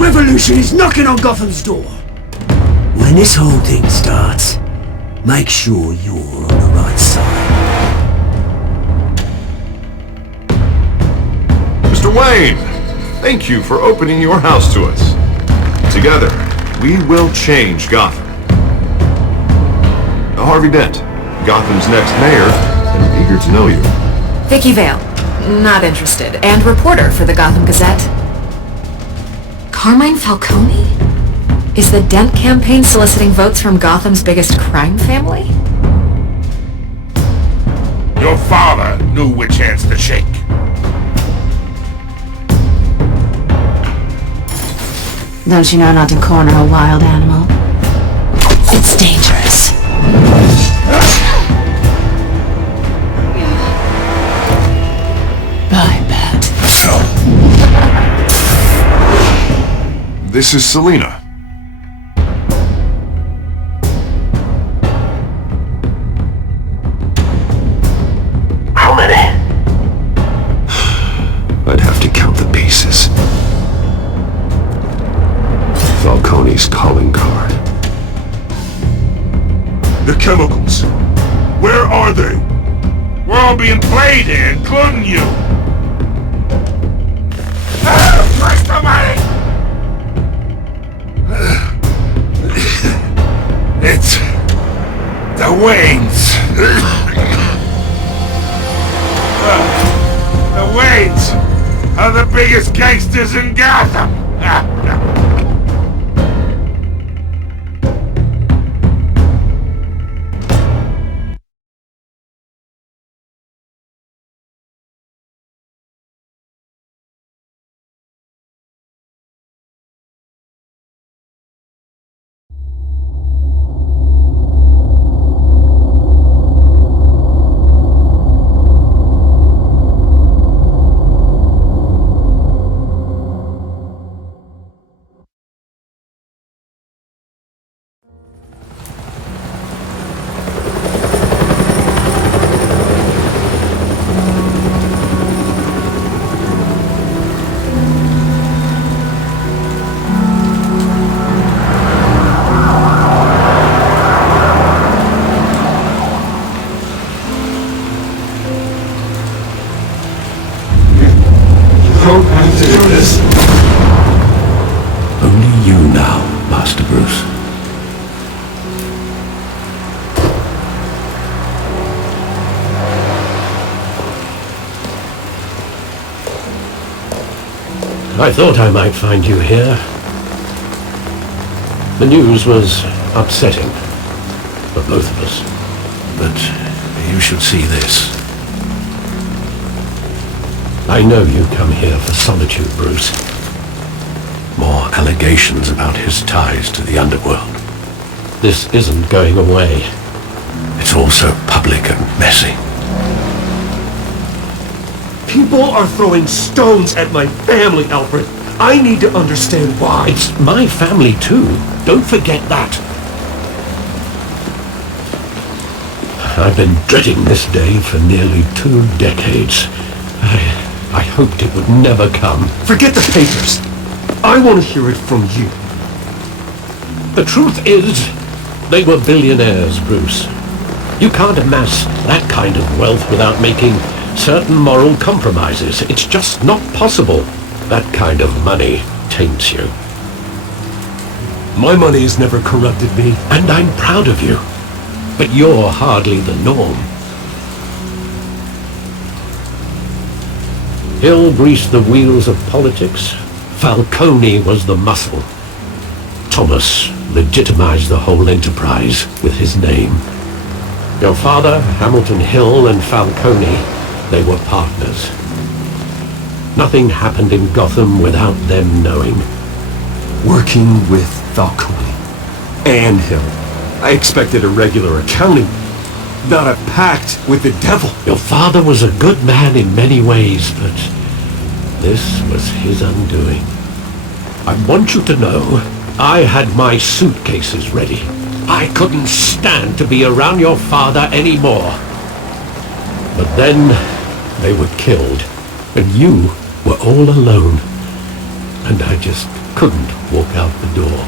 Revolution is knocking on Gotham's door. When this whole thing starts, make sure you're on the right side. Mr. Wayne, thank you for opening your house to us. Together, we will change Gotham. Harvey Dent, Gotham's next mayor, and eager to know you. Vicky Vale, not interested, and reporter for the Gotham Gazette. Carmine Falcone? Is the Dent campaign soliciting votes from Gotham's biggest crime family? Your father knew which hands to shake. Don't you know not to corner a wild animal? It's dangerous. Bye, Bat. This is Selina. How many? I'd have to count the pieces. Falcone's calling card. The chemicals. Where are they? We're all being played here, including you. Christ almighty! It's the Waynes. The Waynes are the biggest gangsters in Gotham. Only you now, Master Bruce. I thought I might find you here. The news was upsetting for both of us. But you should see this. I know you come here for solitude, Bruce. More allegations about his ties to the underworld. This isn't going away. It's all so public and messy. People are throwing stones at my family, Alfred. I need to understand why. It's my family too. Don't forget that. I've been dreading this day for nearly 2 decades. I hoped it would never come. Forget the papers. I want to hear it from you. The truth is, they were billionaires, Bruce. You can't amass that kind of wealth without making certain moral compromises. It's just not possible. That kind of money taints you. My money has never corrupted me. And I'm proud of you. But you're hardly the norm. Hill greased the wheels of politics. Falcone was the muscle. Thomas legitimized the whole enterprise with his name. Your father, Hamilton Hill, and Falcone, they were partners. Nothing happened in Gotham without them knowing. Working with Falcone and Hill. I expected a regular accounting, not a pact with the devil. Your father was a good man in many ways, but this was his undoing. I want you to know, I had my suitcases ready. I couldn't stand to be around your father anymore. But then they were killed, and you were all alone. And I just couldn't walk out the door.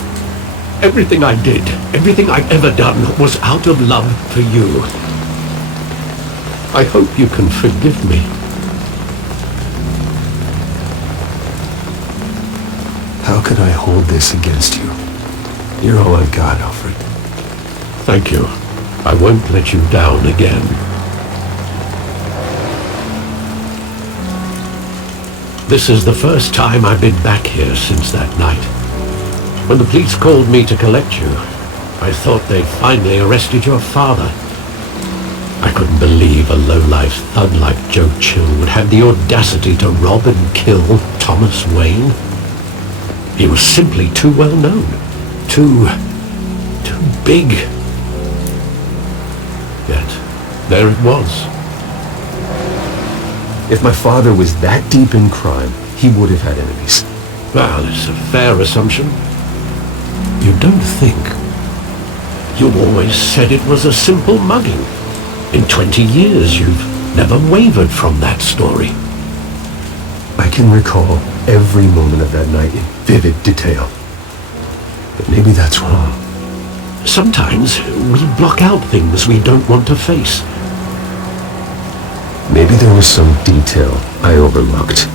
Everything I did, everything I've ever done, was out of love for you. I hope you can forgive me. How could I hold this against you? You're all I've got, Alfred. Thank you. I won't let you down again. This is the first time I've been back here since that night. When the police called me to collect you, I thought they'd finally arrested your father. I couldn't believe a low-life thug like Joe Chill would have the audacity to rob and kill Thomas Wayne. He was simply too well known. Too big. Yet, there it was. If my father was that deep in crime, he would have had enemies. Well, it's a fair assumption. You don't think. You always said it was a simple mugging. In 20 years, you've never wavered from that story. I can recall every moment of that night in vivid detail. But maybe that's wrong. Sometimes we block out things we don't want to face. Maybe there was some detail I overlooked.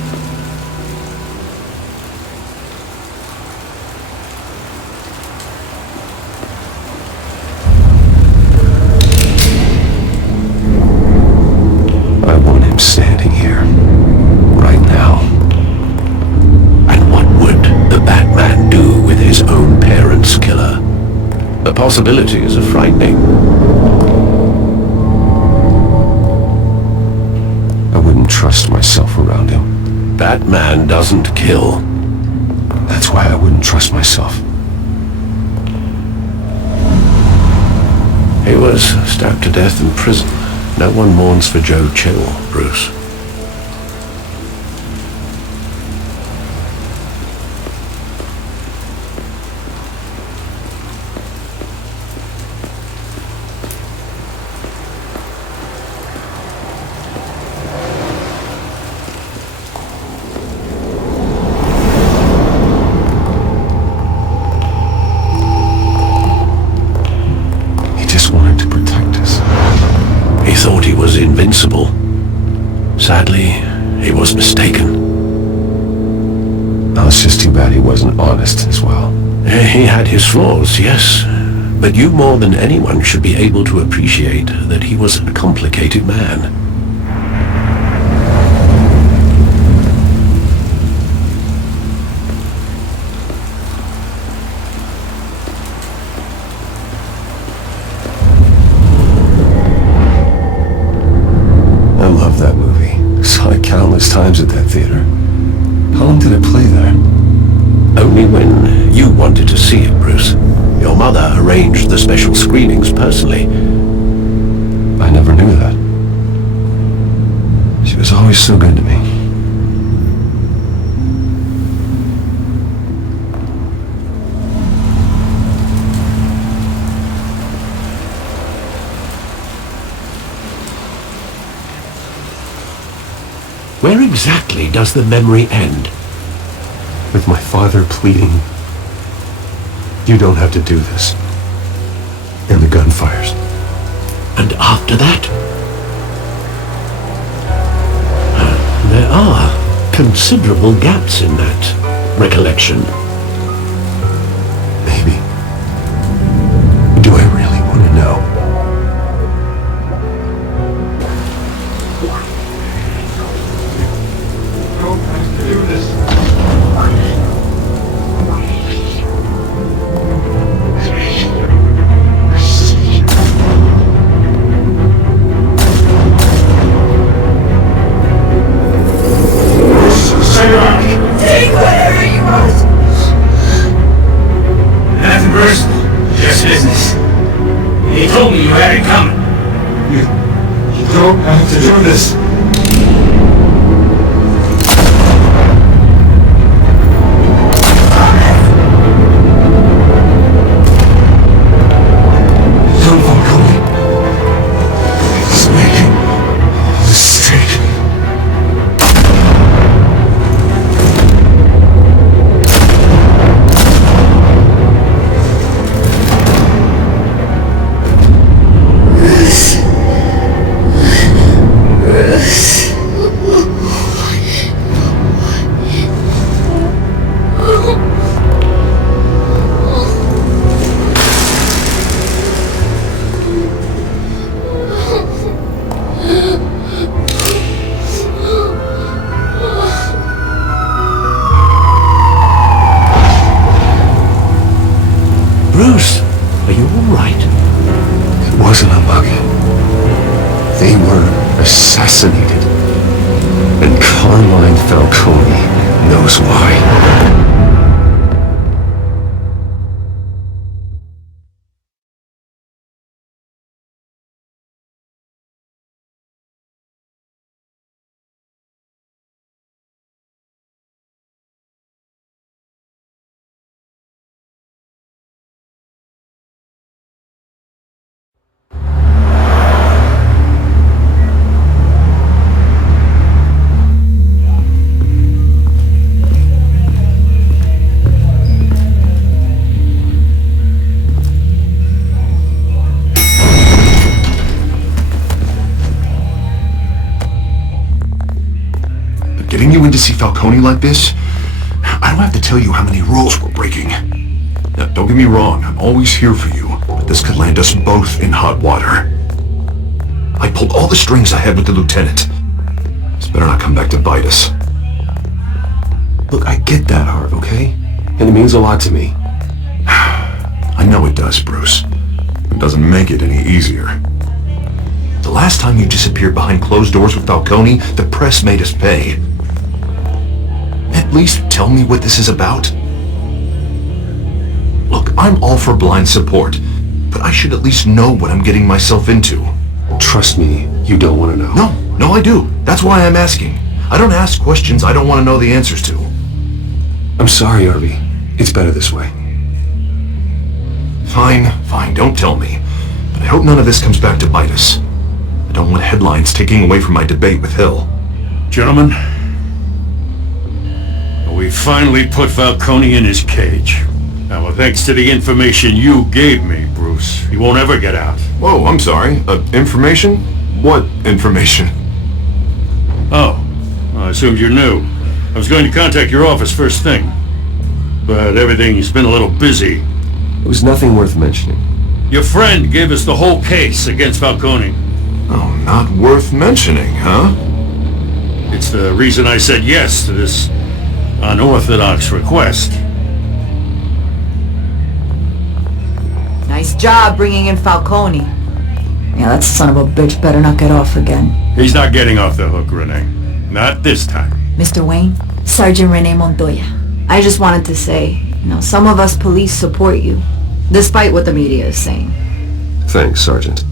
I want him standing here, right now. And what would the Batman do with his own parents' killer? The possibilities are frightening. I wouldn't trust myself around him. Batman doesn't kill. That's why I wouldn't trust myself. He was stabbed to death in prison. No one mourns for Joe Chill, Bruce. Thought he was invincible. Sadly, he was mistaken. Oh, it's just too bad he wasn't honest as well. He had his flaws, yes. But you more than anyone should be able to appreciate that he was a complicated man. I love that movie. Saw it countless times at that theater. How long did it play there? Only when you wanted to see it, Bruce. Your mother arranged the special screenings personally. I never knew that. She was always so good to me. Where exactly does the memory end? With my father pleading, "You don't have to do this." And the gunfires. And after that? There are considerable gaps in that recollection. Maybe. Do I really want to know? Don't have to do this. Take whatever you want! Nothing personal, just business. He told me you had it coming. You don't have to do this. Don't follow me. He's making a mistake. Bruce, are you all right? It wasn't a bug. They were assassinated. And Carmine Falcone knows why. Getting you in to see Falcone like this? I don't have to tell you how many rules we're breaking. Now, don't get me wrong, I'm always here for you, but this could land us both in hot water. I pulled all the strings I had with the lieutenant. This better not come back to bite us. Look, I get that, Hart, okay? And it means a lot to me. I know it does, Bruce. It doesn't make it any easier. The last time you disappeared behind closed doors with Falcone, the press made us pay. At least tell me what this is about. Look, I'm all for blind support, but I should at least know what I'm getting myself into. Trust me, you don't want to know. No, I do. That's why I'm asking. I don't ask questions I don't want to know the answers to. I'm sorry, Harvey. It's better this way. Fine, don't tell me. But I hope none of this comes back to bite us. I don't want headlines taking away from my debate with Hill. Gentlemen, we finally put Falcone in his cage. Now, thanks to the information you gave me, Bruce, he won't ever get out. Whoa, I'm sorry. Information? What information? Oh, I assumed you knew. I was going to contact your office first thing, but everything's been a little busy. It was nothing worth mentioning. Your friend gave us the whole case against Falcone. Oh, not worth mentioning, huh? It's the reason I said yes to this unorthodox request. Nice job bringing in Falcone. Yeah, that son of a bitch better not get off again. He's not getting off the hook, Renee. Not this time. Mr. Wayne, Sergeant Renee Montoya. I just wanted to say, some of us police support you, despite what the media is saying. Thanks, Sergeant.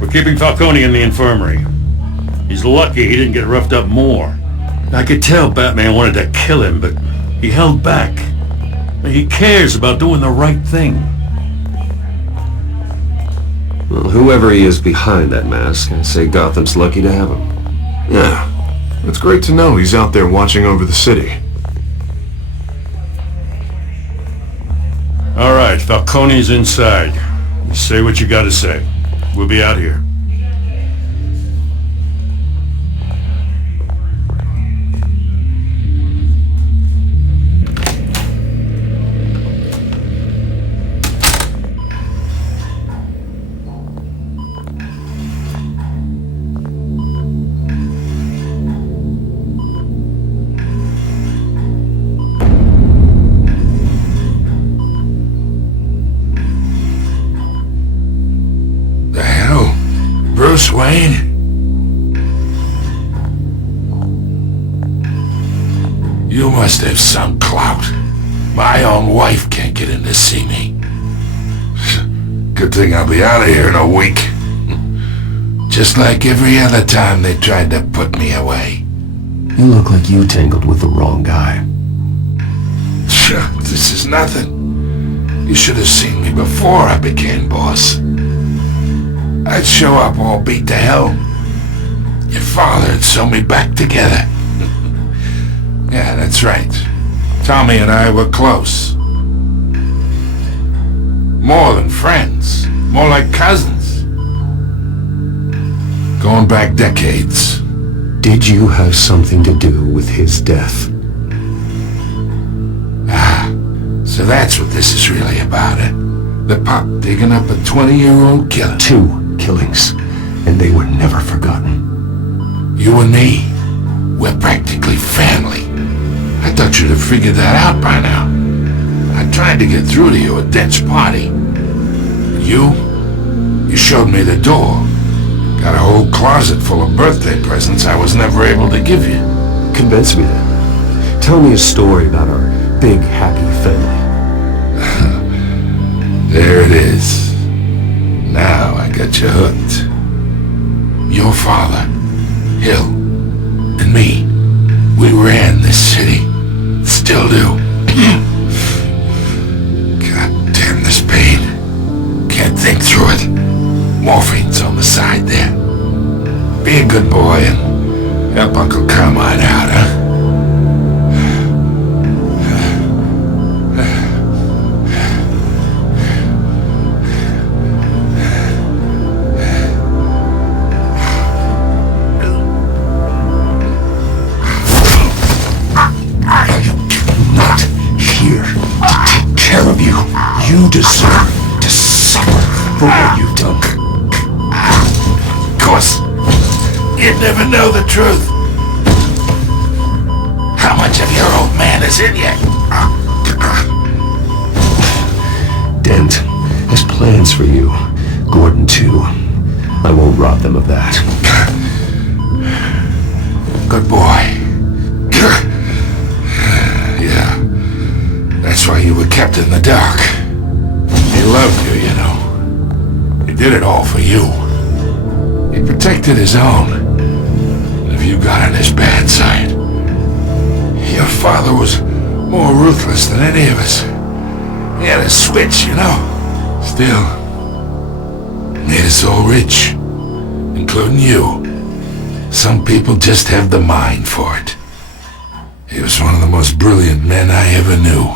We're keeping Falcone in the infirmary. He's lucky he didn't get roughed up more. I could tell Batman wanted to kill him, but he held back. He cares about doing the right thing. Well, whoever he is behind that mask, I say Gotham's lucky to have him. Yeah, it's great to know he's out there watching over the city. All right, Falcone's inside. You say what you gotta say. We'll be out here. Wayne? You must have some clout. My own wife can't get in to see me. Good thing I'll be out of here in a week. Just like every other time they tried to put me away. You look like you tangled with the wrong guy. Sure, this is nothing. You should have seen me before I became boss. I'd show up all beat to hell. Your father'd sew me back together. Yeah, that's right. Tommy and I were close. More than friends. More like cousins. Going back decades. Did you have something to do with his death? So that's what this is really about, eh? The pop digging up a 20-year-old killer. 2 killings, and they were never forgotten. You and me, we're practically family. I thought you'd have figured that out by now. I tried to get through to you at Dent's party. You showed me the door. Got a whole closet full of birthday presents I was never able to give you. Convince me then. Tell me a story about our big, happy family. There it is. Now I got you hooked. Your father, Hill, and me, we ran this city. Still do. God damn this pain. Can't think through it. Morphine's on the side there. Be a good boy and help Uncle Carmine out, huh? You deserve to suffer for what you've done. Of course, you'd never know the truth. How much of your old man is in you? Dent has plans for you. Gordon, too. I won't rob them of that. Good boy. Yeah. That's why you were kept in the dark. He loved you, you know. He did it all for you. He protected his own. And if you got on his bad side, your father was more ruthless than any of us. He had a switch, you know. Still, made us all rich, including you. Some people just have the mind for it. He was one of the most brilliant men I ever knew.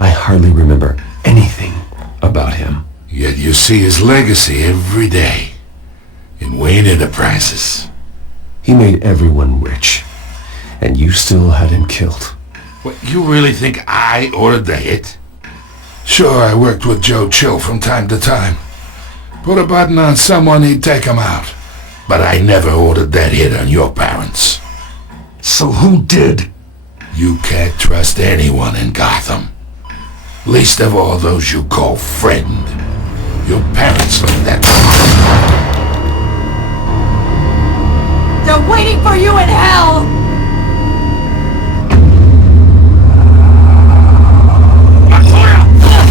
I hardly remember anything about him. Yet you see his legacy every day in Wayne Enterprises. He made everyone rich, and you still had him killed. What, you really think I ordered the hit? Sure, I worked with Joe Chill from time to time. Put a button on someone, he'd take him out. But I never ordered that hit on your parents. So who did? You can't trust anyone in Gotham. Least of all those you call friend. Your parents learned that. They're waiting for you in hell!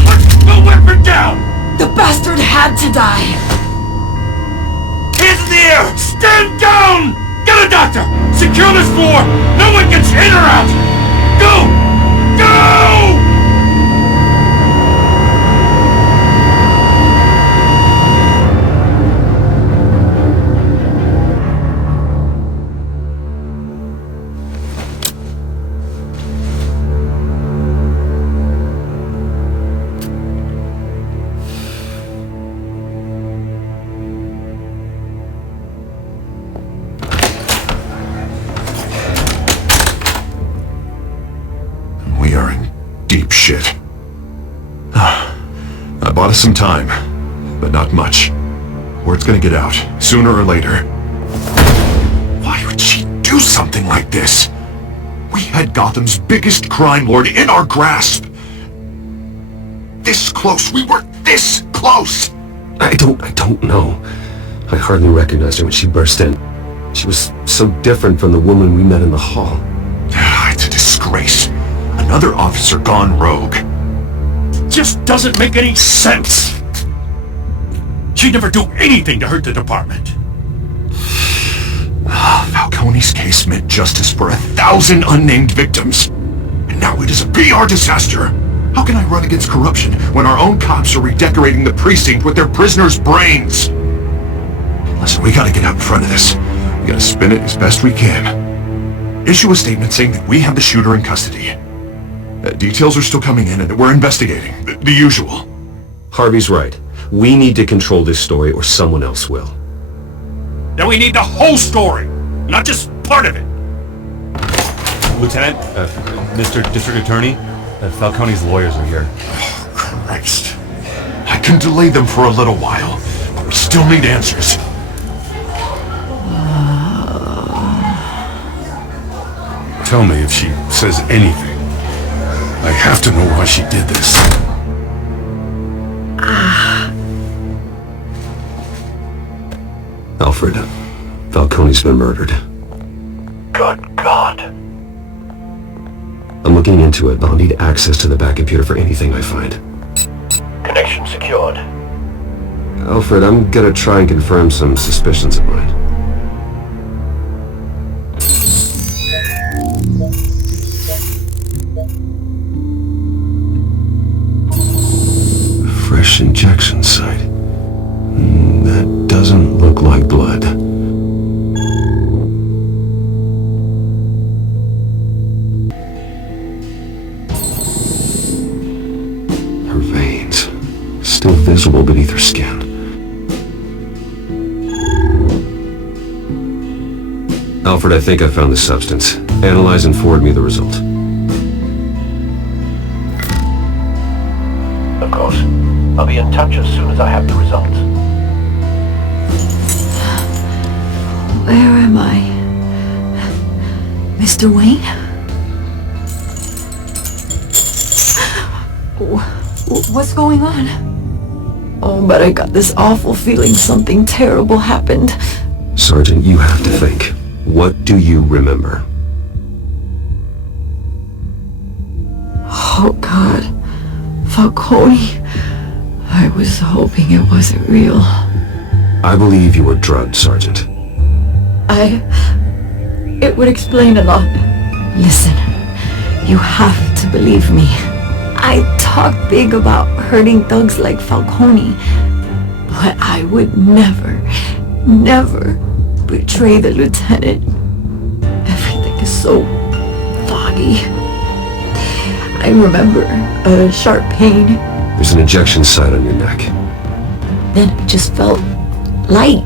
Put the weapon down! The bastard had to die! Hands in the air! Stand down! Get a doctor! Secure this floor! No one gets in or out! Go! Go! We are in deep shit. I bought us some time, but not much. Word's gonna get out, sooner or later. Why would she do something like this? We had Gotham's biggest crime lord in our grasp. This close, we were this close! I don't know. I hardly recognized her when she burst in. She was so different from the woman we met in the hall. It's a disgrace. Another officer gone rogue. Just doesn't make any sense. She'd never do anything to hurt the department. Falcone's case meant justice for 1,000 unnamed victims. And now it is a PR disaster. How can I run against corruption when our own cops are redecorating the precinct with their prisoners' brains? Listen, we gotta get out in front of this. We gotta spin it as best we can. Issue a statement saying that we have the shooter in custody. Details are still coming in and that we're investigating. The usual. Harvey's right. We need to control this story or someone else will. Then we need the whole story, not just part of it. Lieutenant, Mr. District Attorney, Falcone's lawyers are here. Oh, Christ. I can delay them for a little while, but we still need answers. Tell me if she says anything. I have to know why she did this. Alfred, Falcone's been murdered. Good God. I'm looking into it, but I'll need access to the back computer for anything I find. Connection secured. Alfred, I'm gonna try and confirm some suspicions of mine. Fresh injection site. That doesn't look like blood. Her veins, still visible beneath her skin. Alfred, I think I found the substance. Analyze and forward me the result. Of course. I'll be in touch as soon as I have the results. Where am I? Mr. Wayne? What's going on? Oh, but I got this awful feeling something terrible happened. Sergeant, you have to think. What do you remember? Oh, God. Falcone. I was hoping it wasn't real. I believe you were drugged, Sergeant. It would explain a lot. Listen, you have to believe me. I talk big about hurting thugs like Falcone, but I would never betray the lieutenant. Everything is so foggy. I remember a sharp pain. There's an injection site on your neck. Then it just felt light.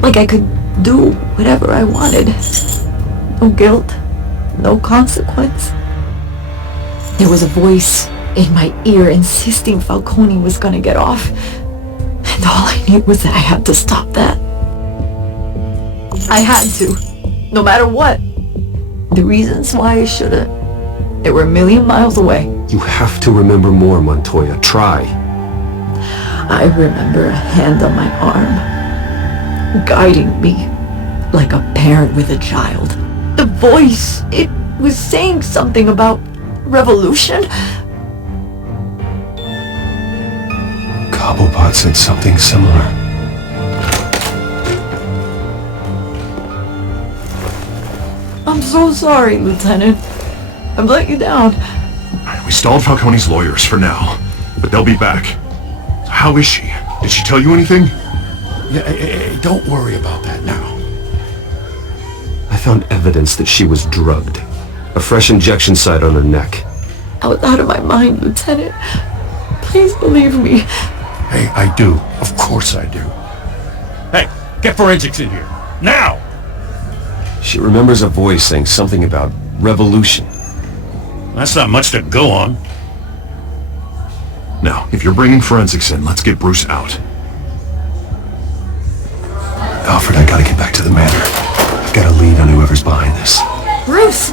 Like I could do whatever I wanted. No guilt. No consequence. There was a voice in my ear insisting Falcone was gonna get off. And all I knew was that I had to stop that. I had to. No matter what. The reasons why I should've, they were a million miles away. You have to remember more, Montoya. Try. I remember a hand on my arm, guiding me like a parent with a child. The voice, it was saying something about revolution. Cobblepot said something similar. I'm so sorry, Lieutenant. I've let you down. We stalled Falcone's lawyers for now, but they'll be back. How is she? Did she tell you anything? Yeah, don't worry about that now. I found evidence that she was drugged. A fresh injection site on her neck. I was out of my mind, Lieutenant. Please believe me. Hey, I do. Of course I do. Hey, get forensics in here. Now! She remembers a voice saying something about revolution. That's not much to go on. Now, if you're bringing forensics in, let's get Bruce out. Alfred, I gotta get back to the manor. I've got a lead on whoever's behind this. Bruce!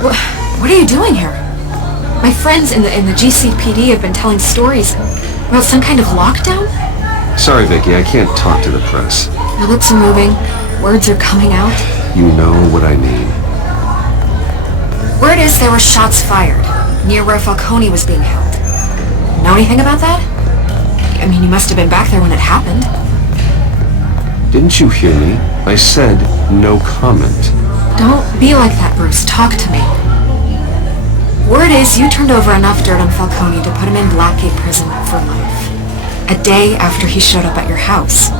What are you doing here? My friends in the GCPD have been telling stories. About some kind of lockdown? Sorry, Vicky, I can't talk to the press. Your lips are moving. Words are coming out. You know what I mean. Word is there were shots fired near where Falcone was being held. Know anything about that? I mean, you must have been back there when it happened. Didn't you hear me? I said no comment. Don't be like that, Bruce. Talk to me. Word is you turned over enough dirt on Falcone to put him in Blackgate prison for life. A day after he showed up at your house.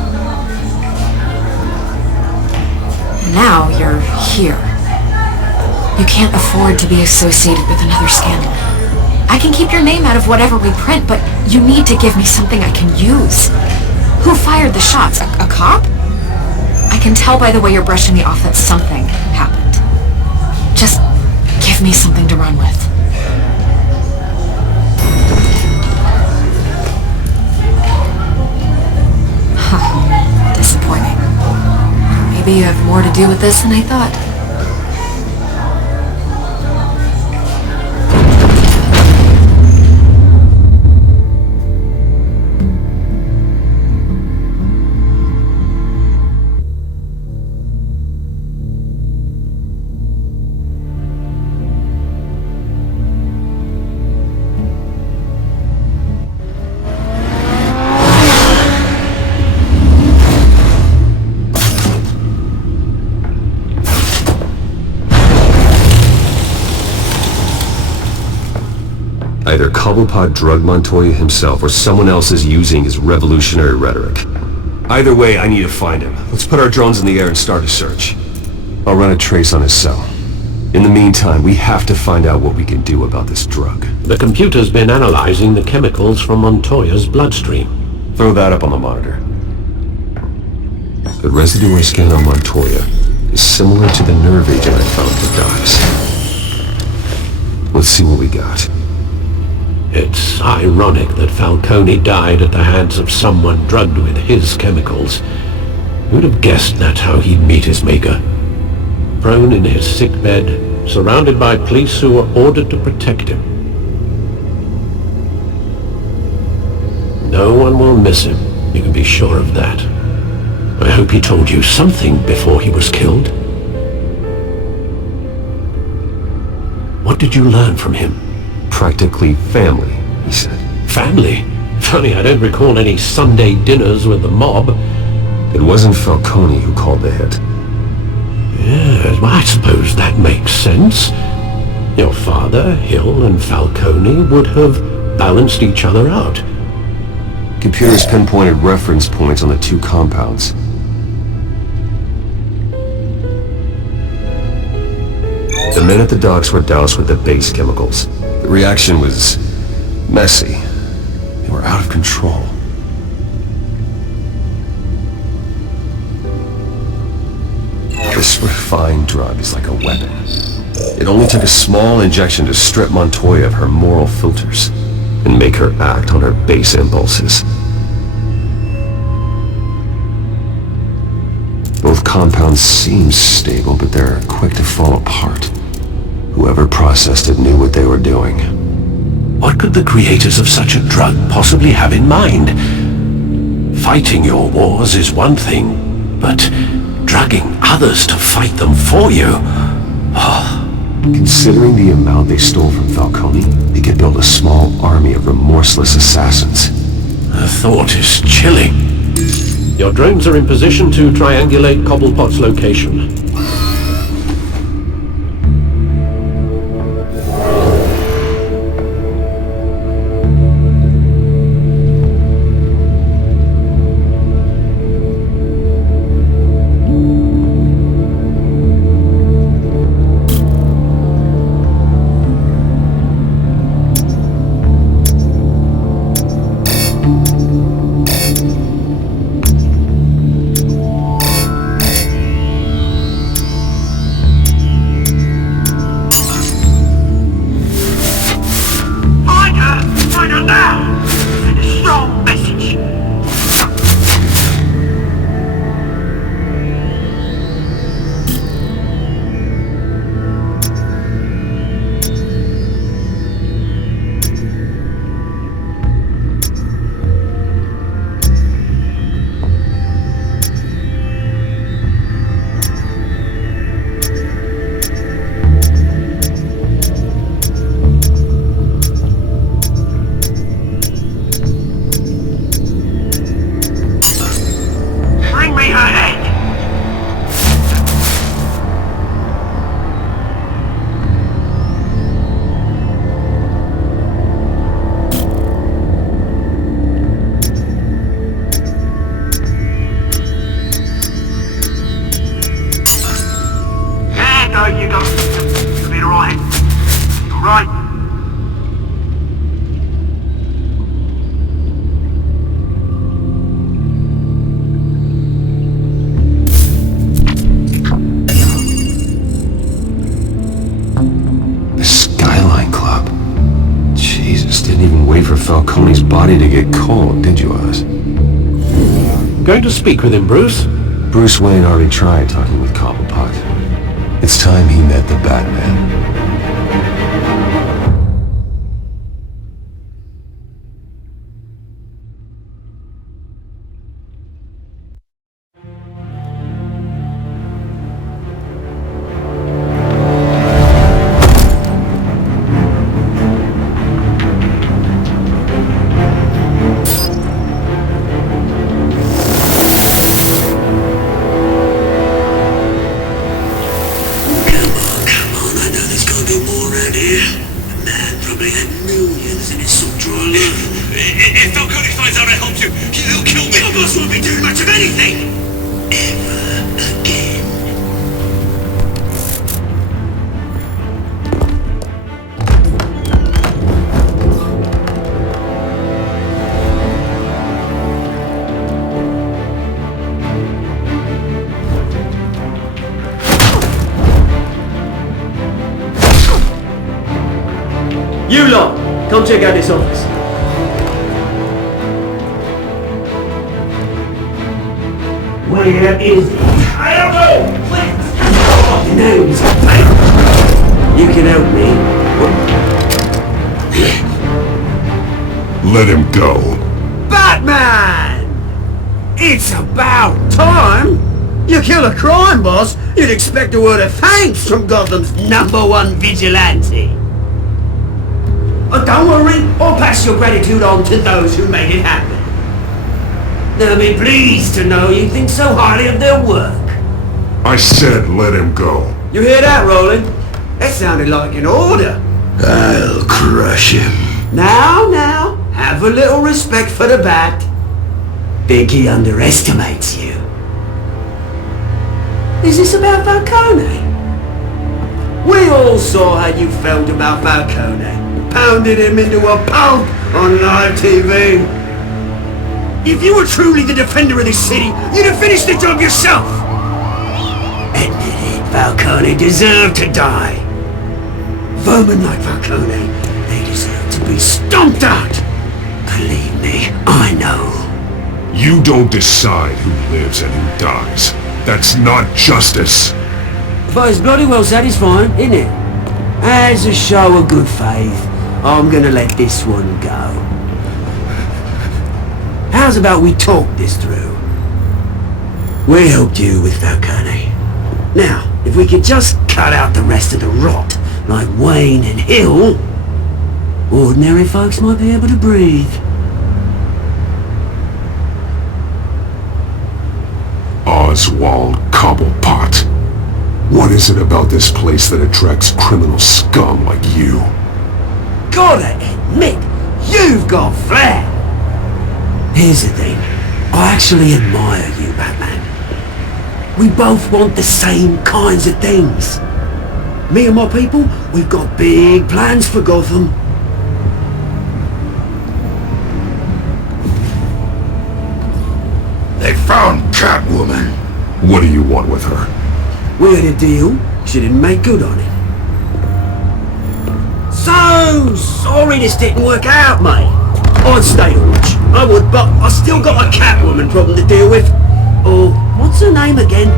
And now you're here. You can't afford to be associated with another scandal. I can keep your name out of whatever we print, but you need to give me something I can use. Who fired the shots? A cop? I can tell by the way you're brushing me off that something happened. Just give me something to run with. Huh. Disappointing. Maybe you have more to do with this than I thought. Either Cobblepot drugged Montoya himself or someone else is using his revolutionary rhetoric. Either way, I need to find him. Let's put our drones in the air and start a search. I'll run a trace on his cell. In the meantime, we have to find out what we can do about this drug. The computer's been analyzing the chemicals from Montoya's bloodstream. Throw that up on the monitor. The residue I scanned on Montoya is similar to the nerve agent I found at the docks. Let's see what we got. It's ironic that Falcone died at the hands of someone drugged with his chemicals. Who'd have guessed that's how he'd meet his maker? Prone in his sickbed, surrounded by police who were ordered to protect him. No one will miss him, you can be sure of that. I hope he told you something before he was killed. What did you learn from him? Practically family, he said. Family? Funny, I don't recall any Sunday dinners with the mob. It wasn't Falcone who called the hit. Yes, well, I suppose that makes sense. Your father, Hill, and Falcone would have balanced each other out. Computers pinpointed reference points on the two compounds. The men at the docks were doused with the base chemicals. The reaction was messy. They were out of control. This refined drug is like a weapon. It only took a small injection to strip Montoya of her moral filters and make her act on her base impulses. Both compounds seem stable, but they're quick to fall apart. Whoever processed it knew what they were doing. What could the creators of such a drug possibly have in mind? Fighting your wars is one thing, but drugging others to fight them for you? Considering the amount they stole from Falcone, they could build a small army of remorseless assassins. The thought is chilling. Your drones are in position to triangulate Cobblepot's location. go, you go. You'll be alright. Alright? The Skyline Club. Jesus, didn't even wait for Falcone's body to get cold, did you, Oz? Going to speak with him, Bruce? Bruce Wayne already tried talking with Cobblepot. It's time he met the Batman. If Falcone finds out I helped you, he'll kill me! Your boss won't be doing much of anything! Ever again. You lot, come check out this office. Where is he? I don't know! Oh, names. You can help me. Let him go. Batman! It's about time! You kill a crime boss, you'd expect a word of thanks from Gotham's #1 vigilante. Oh, don't worry, I'll pass your gratitude on to those who made it happen. They'll be pleased to know you think so highly of their work. I said let him go. You hear that, Roland? That sounded like an order. I'll crush him. Now, have a little respect for the Bat. Think he underestimates you. Is this about Falcone? We all saw how you felt about Falcone. Pounded him into a pulp on live TV. If you were truly the defender of this city, you'd have finished the job yourself. Admit it, Falcone deserved to die. Vermin like Falcone, they deserve to be stomped out. Believe me, I know. You don't decide who lives and who dies. That's not justice. But it's bloody well satisfying, isn't it? As a show of good faith, I'm gonna let this one go. How's about we talk this through? We helped you with Falcone. Now, if we could just cut out the rest of the rot, like Wayne and Hill, ordinary folks might be able to breathe. Oswald Cobblepot. What is it about this place that attracts criminal scum like you? Gotta admit, you've got flair. Here's the thing. I actually admire you, Batman. We both want the same kinds of things. Me and my people, we've got big plans for Gotham. They found Catwoman. What do you want with her? We had a deal. She didn't make good on it. So sorry this didn't work out, mate. I'd stay on watch. I would, but I still got a Catwoman problem to deal with. Oh, what's her name again?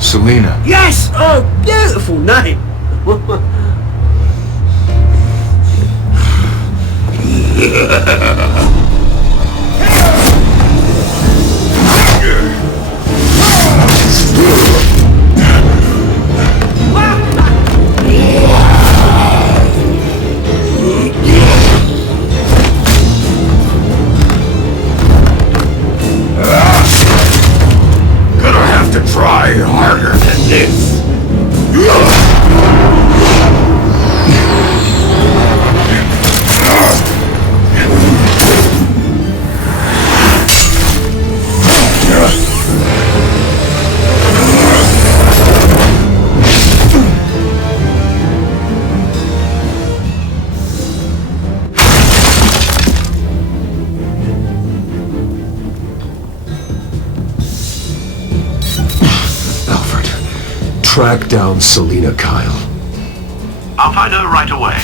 Selena. Yes! Oh, beautiful name. Gonna have to try harder than this. track down Selina Kyle. I'll find her right away.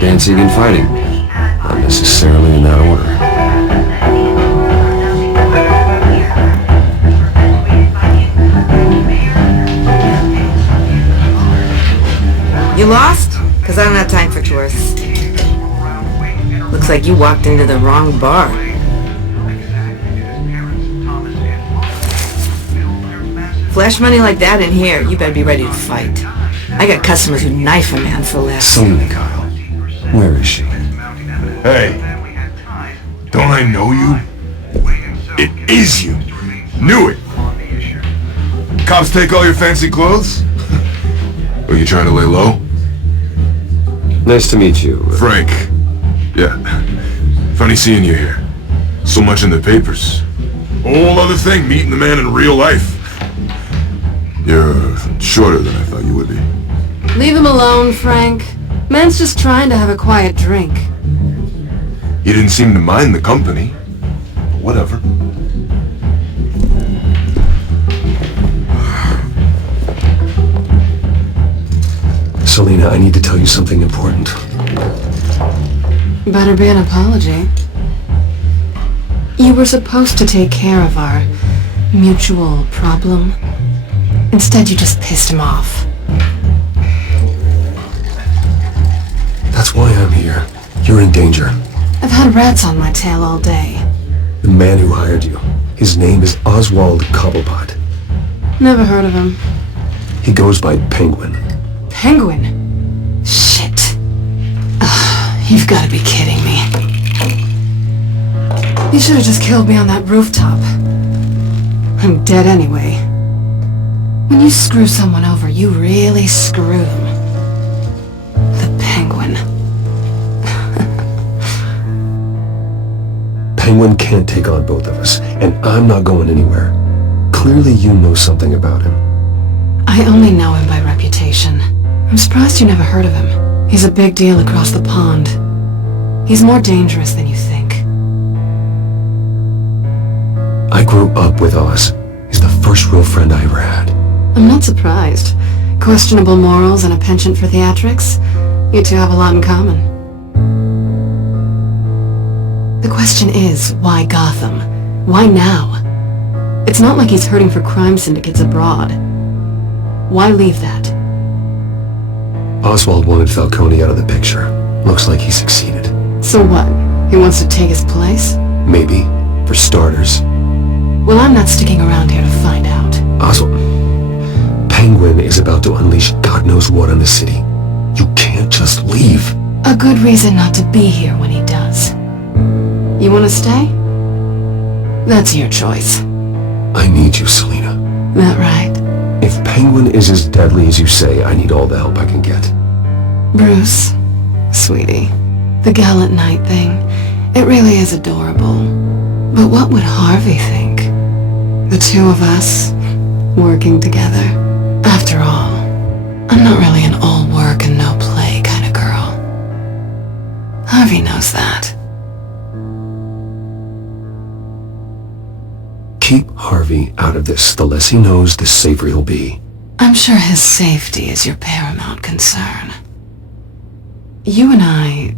Dancing and fighting. Not necessarily in that order. You lost? Because I don't have time for tourists. Looks like you walked into the wrong bar. Flash money like that in here, you better be ready to fight. I got customers who knife a man for less. Selina Kyle. Where is she? Hey, don't I know you? It is you. Knew it. Cops take all your fancy clothes? Are you trying to lay low? Nice to meet you. Frank. Yeah. Funny seeing you here. So much in the papers. Whole other thing, meeting the man in real life. You're shorter than I thought you would be. Leave him alone, Frank. Man's just trying to have a quiet drink. You didn't seem to mind the company. But whatever. Selina, I need to tell you something important. Better be an apology. You were supposed to take care of our mutual problem. Instead, you just pissed him off. That's why I'm here. You're in danger. I've had rats on my tail all day. The man who hired you. His name is Oswald Cobblepot. Never heard of him. He goes by Penguin. Penguin? Shit. Ugh, you've got to be kidding me. You should have just killed me on that rooftop. I'm dead anyway. When you screw someone over, you really screw them. Penguin can't take on both of us, and I'm not going anywhere. Clearly you know something about him. I only know him by reputation. I'm surprised you never heard of him. He's a big deal across the pond. He's more dangerous than you think. I grew up with Oz. He's the first real friend I ever had. I'm not surprised. Questionable morals and a penchant for theatrics. You two have a lot in common. The question is, why Gotham? Why now? It's not like he's hurting for crime syndicates abroad. Why leave that? Oswald wanted Falcone out of the picture. Looks like he succeeded. So what? He wants to take his place? Maybe. For starters. Well, I'm not sticking around here to find out. Oswald... Penguin is about to unleash God knows what on the city. You can't just leave. A good reason not to be here when he does. You want to stay? That's your choice. I need you, Selina. That right? If Penguin is as deadly as you say, I need all the help I can get. Bruce, sweetie, the gallant knight thing, it really is adorable. But what would Harvey think? The two of us, working together. After all, I'm not really an all work and no play kind of girl. Harvey knows that. Keep Harvey out of this. The less he knows, the safer he'll be. I'm sure his safety is your paramount concern. You and I...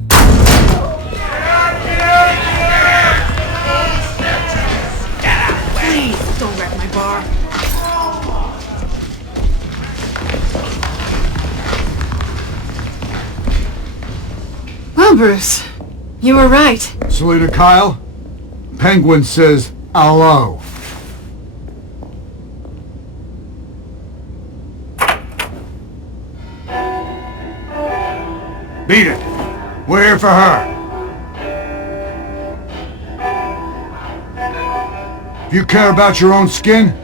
Bruce. You were right. Selena Kyle? Penguin says hello. Beat it. We're here for her. If you care about your own skin,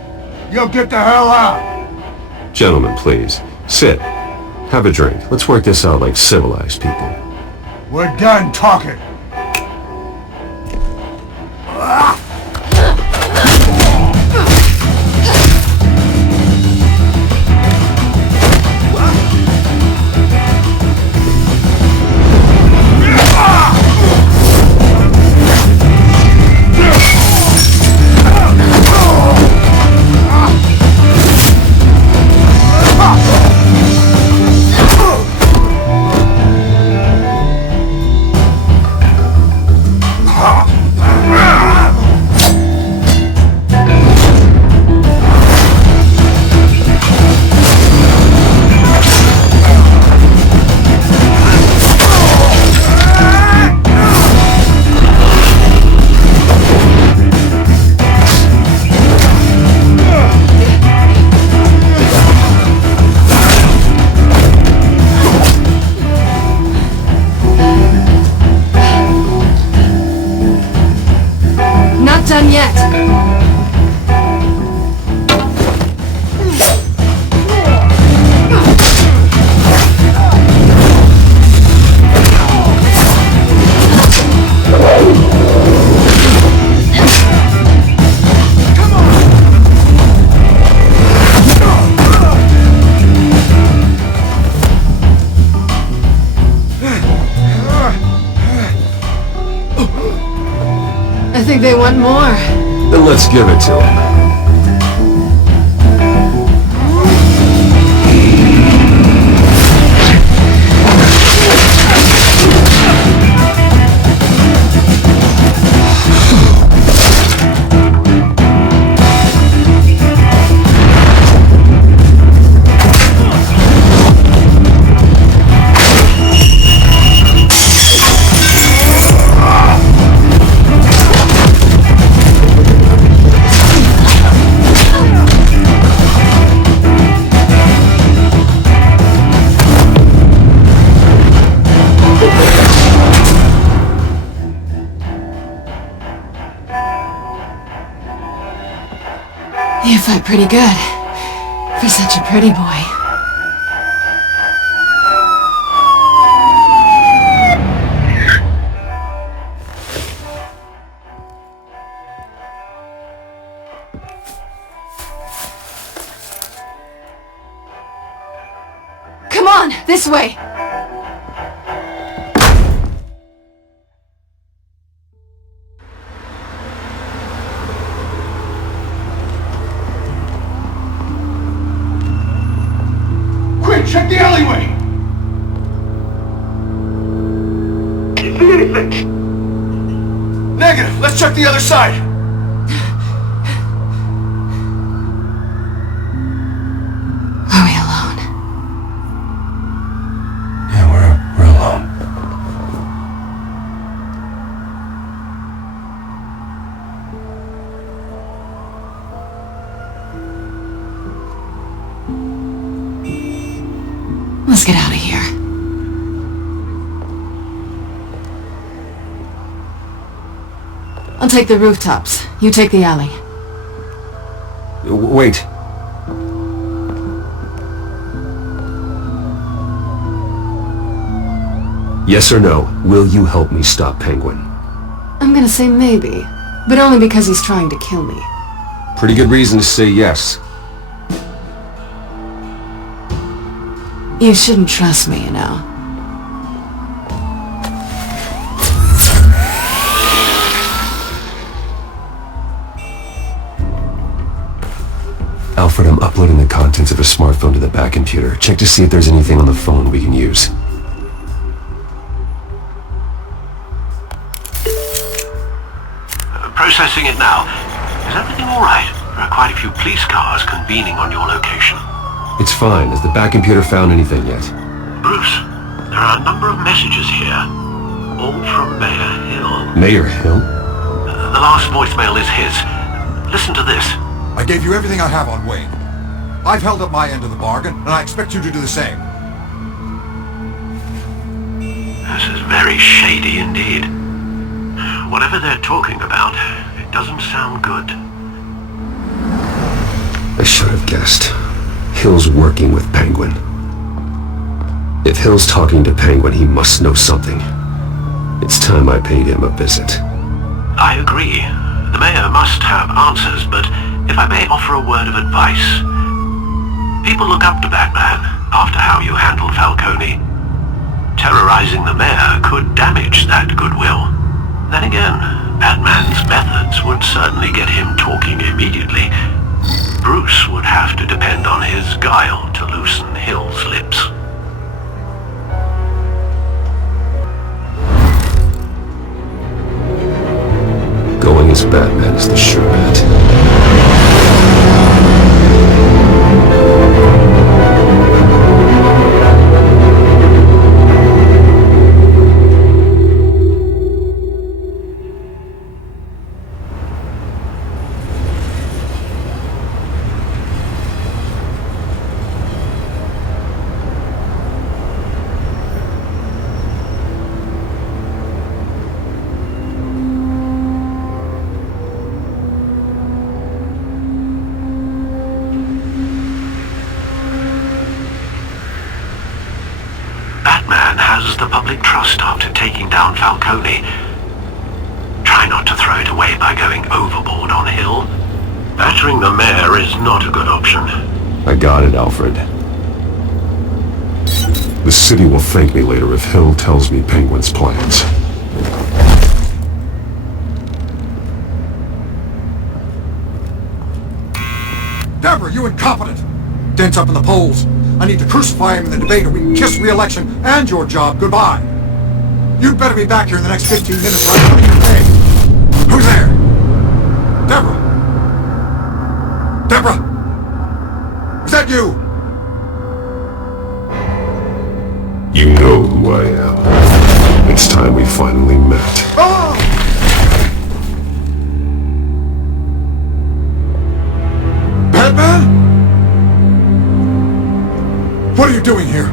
you'll get the hell out. Gentlemen, please. Sit. Have a drink. Let's work this out like civilized people. We're done talking. Done yet. I think they want more. Then let's give it to them. You fight pretty good. For such a pretty boy. Come on, this way! Check the alleyway! Do you see anything? Negative! Let's check the other side! Are we alone? Yeah, we're alone. Let's get out of here. I'll take the rooftops. You take the alley. Wait. Yes or no, will you help me stop Penguin? I'm gonna say maybe, but only because he's trying to kill me. Pretty good reason to say yes. You shouldn't trust me, you know. Alfred, I'm uploading the contents of a smartphone to the back computer. Check to see if there's anything on the phone we can use. Processing it now. Is everything all right? There are quite a few police cars convening on your location. It's fine. Has the back computer found anything yet? Bruce, there are a number of messages here. All from Mayor Hill. Mayor Hill? The last voicemail is his. Listen to this. I gave you everything I have on Wayne. I've held up my end of the bargain, and I expect you to do the same. This is very shady indeed. Whatever they're talking about, it doesn't sound good. I should have guessed. Hill's working with Penguin. If Hill's talking to Penguin, he must know something. It's time I paid him a visit. I agree. The mayor must have answers, but if I may offer a word of advice. People look up to Batman after how you handled Falcone. Terrorizing the mayor could damage that goodwill. Then again, Batman's methods would certainly get him talking immediately. Bruce would have to depend on his guile to loosen Hill's lips. Going as Batman is the sure bet. Batman has the public trust after taking down Falcone. Try not to throw it away by going overboard on Hill. Battering the mayor is not a good option. I got it, Alfred. The city will thank me later if Hill tells me Penguin's plans. Deborah, you incompetent! Dent's up in the polls. I need to crucify him in the debate or we can kiss re-election and your job goodbye. You'd better be back here in the next 15 minutes right out of your day. Who's there? Deborah? Deborah? Is that you? You know who I am. It's time we finally met. Oh! Batman? What are you doing here?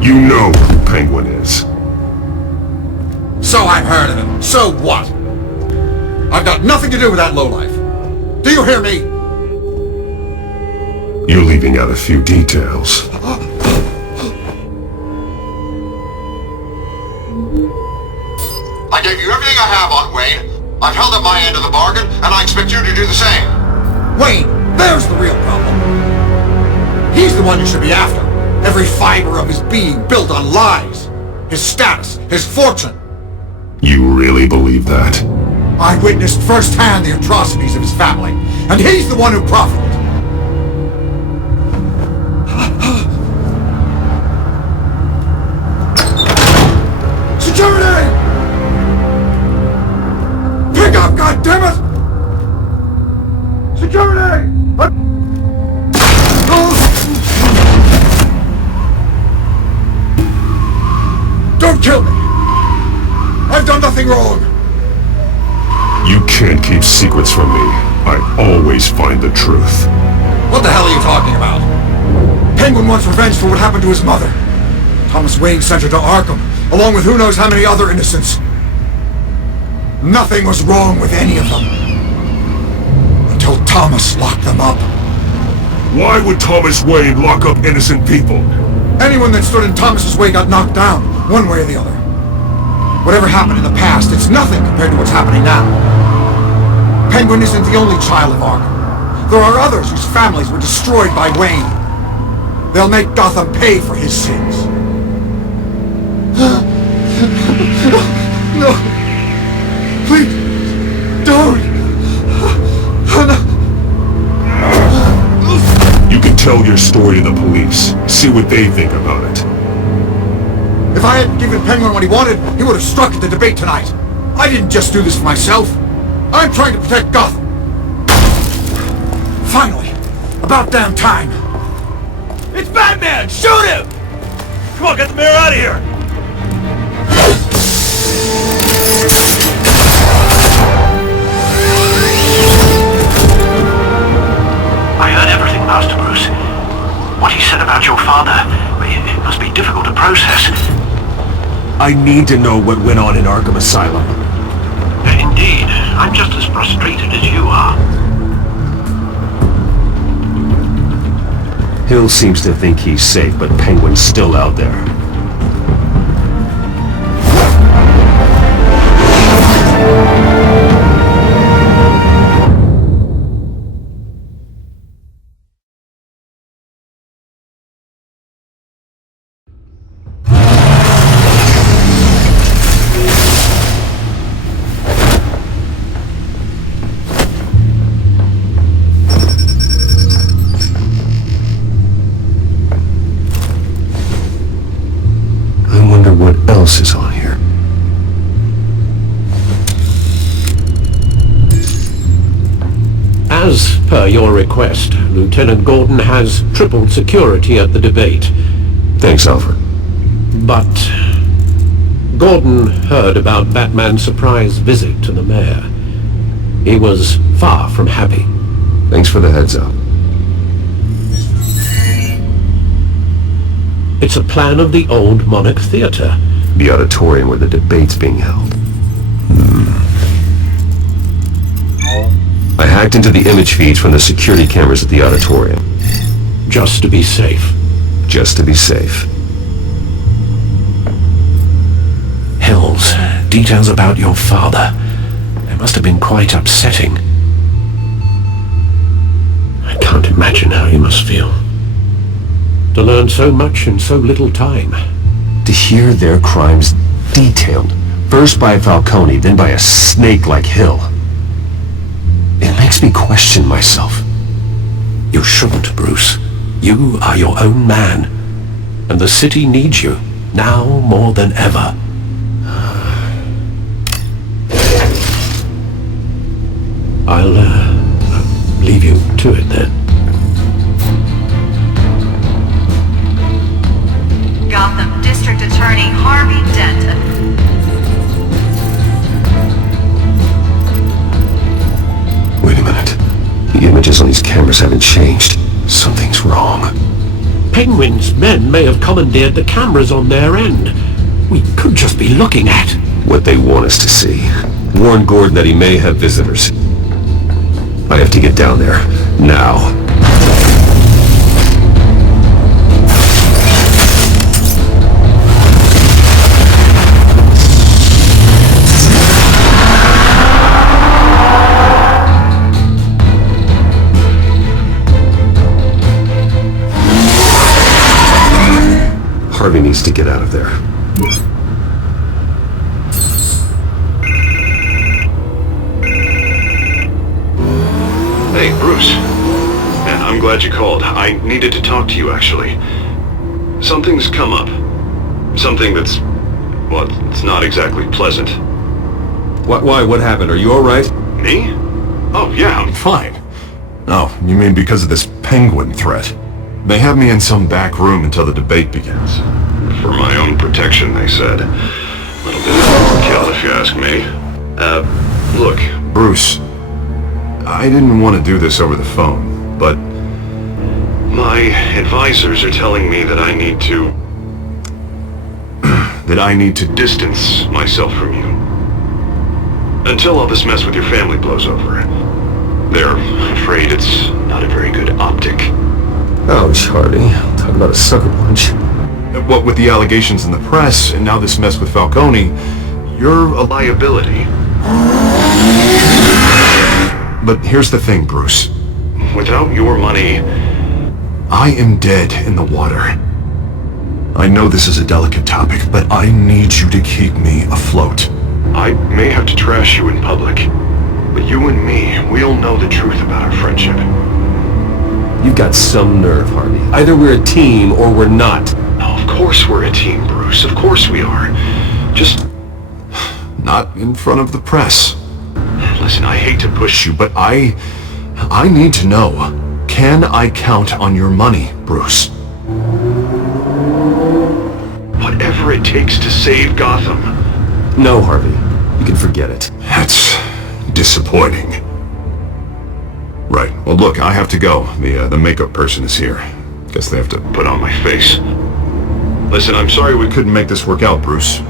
You know who Penguin is. So I've heard of him. So what? I've got nothing to do with that lowlife. Do you hear me? You're leaving out a few details. I gave you everything I have on Wayne. I've held up my end of the bargain, and I expect you to do the same. Wayne, there's the real problem. He's the one you should be after. Every fiber of his being built on lies. His status, his fortune. You really believe that? I witnessed firsthand the atrocities of his family, and he's the one who profited. Security! Pick up, goddammit! Security! Don't kill me! I've done nothing wrong! You can't keep secrets from me. I always find the truth. What the hell are you talking about? Penguin wants revenge for what happened to his mother. Thomas Wayne sent her to Arkham, along with who knows how many other innocents. Nothing was wrong with any of them. Until Thomas locked them up. Why would Thomas Wayne lock up innocent people? Anyone that stood in Thomas's way got knocked down, one way or the other. Whatever happened in the past, it's nothing compared to what's happening now. Penguin isn't the only child of Arkham. There are others whose families were destroyed by Wayne. They'll make Gotham pay for his sins. No. Please, don't. You can tell your story to the police. See what they think about it. If I hadn't given Penguin what he wanted, he would have struck at the debate tonight. I didn't just do this for myself. I'm trying to protect Gotham. Finally. About damn time. It's Batman! Shoot him! Come on, get the mayor out of here! I heard everything, Master Bruce. What he said about your father, it must be difficult to process. I need to know what went on in Arkham Asylum. Indeed. I'm just as frustrated as you are. Hill seems to think he's safe, but Penguin's still out there. What else is on here? As per your request, Lieutenant Gordon has tripled security at the debate. Thanks, Alfred. But Gordon heard about Batman's surprise visit to the mayor. He was far from happy. Thanks for the heads up. It's a plan of the old Monarch Theater. The auditorium where the debate's being held. I hacked into the image feeds from the security cameras at the auditorium. Just to be safe. Just to be safe. Hills, details about your father. They must have been quite upsetting. I can't imagine how you must feel. To learn so much in so little time. To hear their crimes detailed, first by Falcone, then by a snake like Hill. It makes me question myself. You shouldn't, Bruce. You are your own man. And the city needs you, now more than ever. I'll, leave you to it then. Gotham District Attorney Harvey Denton. Wait a minute. The images on these cameras haven't changed. Something's wrong. Penguin's men may have commandeered the cameras on their end. We could just be looking at what they want us to see. Warn Gordon that he may have visitors. I have to get down there. Now. Harvey needs to get out of there. Hey, Bruce. Man, I'm glad you called. I needed to talk to you, actually. Something's come up. Something that's... well, it's not exactly pleasant. Why? What happened? Are you alright? Me? Oh, yeah, I'm fine. Oh, you mean because of this penguin threat? They have me in some back room until the debate begins. For my own protection, they said. A little bit of overkill, if you ask me. Look. Bruce, I didn't want to do this over the phone, but... my advisors are telling me that I need to... that I need to distance myself from you. Until all this mess with your family blows over. They're afraid it's not a very good optic. Ouch, Harvey. Talk about a sucker punch. What with the allegations in the press, and now this mess with Falcone, you're a liability. But here's the thing, Bruce. Without your money... I am dead in the water. I know this is a delicate topic, but I need you to keep me afloat. I may have to trash you in public, but you and me, we'll know the truth about our friendship. You've got some nerve, Harvey. Either we're a team or we're not. Oh, of course we're a team, Bruce. Of course we are. Just... not in front of the press. Listen, I hate to push you, but I need to know. Can I count on your money, Bruce? whatever it takes to save Gotham. No, Harvey. You can forget it. That's disappointing. Right. Well, look, I have to go. The makeup person is here. Guess they have to put on my face. Listen, I'm sorry we couldn't make this work out, Bruce.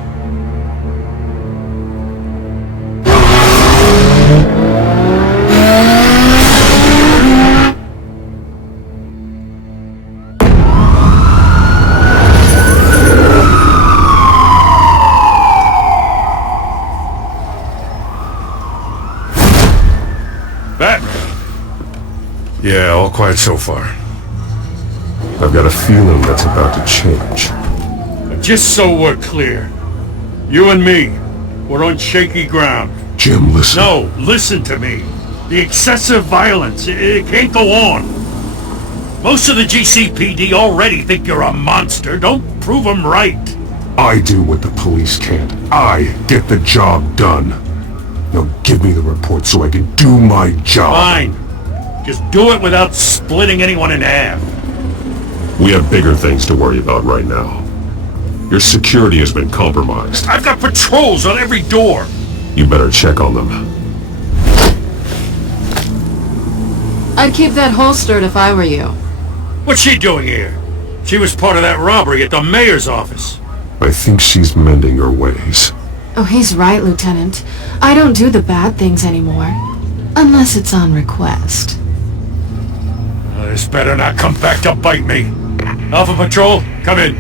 Yeah, all quiet so far. I've got a feeling that's about to change. Just so we're clear, you and me, we're on shaky ground. Jim, listen. No, listen to me. The excessive violence, it can't go on. Most of the GCPD already think you're a monster. Don't prove them right. I do what the police can't. I get the job done. Now give me the report so I can do my job. Fine. Just do it without splitting anyone in half. We have bigger things to worry about right now. Your security has been compromised. I've got patrols on every door. You better check on them. I'd keep that holstered if I were you. What's she doing here? She was part of that robbery at the mayor's office. I think she's mending her ways. Oh, he's right, Lieutenant. I don't do the bad things anymore. Unless it's on request. This better not come back to bite me. Alpha Patrol, come in.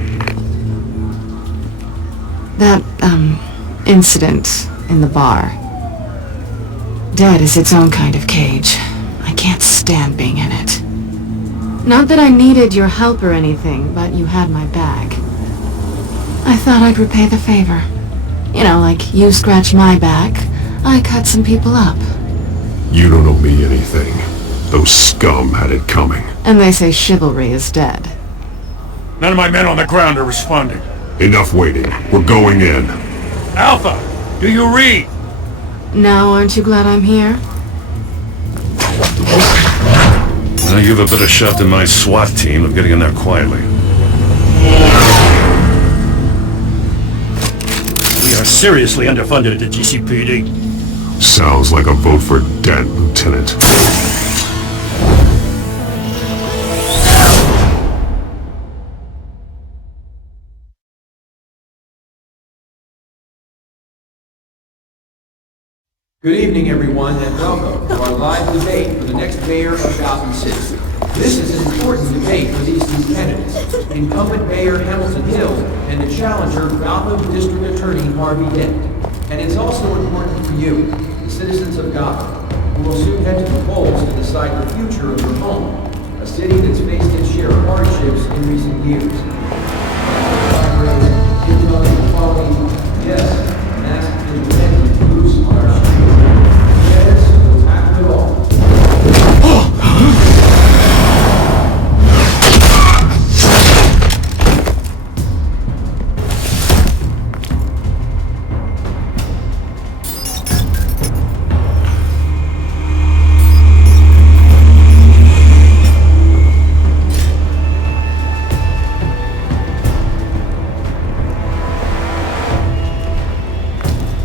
That, incident in the bar. Dead is its own kind of cage. I can't stand being in it. Not that I needed your help or anything, but you had my back. I thought I'd repay the favor. You know, like you scratch my back, I cut some people up. You don't owe me anything. Those scum had it coming. And they say chivalry is dead. None of my men on the ground are responding. Enough waiting. We're going in. Alpha, do you read? Now, aren't you glad I'm here? Now you have a better shot than my SWAT team of getting in there quietly. We are seriously underfunded at the GCPD. Sounds like a vote for Dent, Lieutenant. Good evening, everyone, and welcome to our live debate for the next mayor of Gotham City. This is an important debate for these two candidates, incumbent Mayor Hamilton Hill and the challenger Gotham District Attorney Harvey Dent. And it's also important for you, the citizens of Gotham, who will soon head to the polls to decide the future of your home, a city that's faced its share of hardships in recent years. Yes, mask and use on our streets. Yes, we'll tackle it all.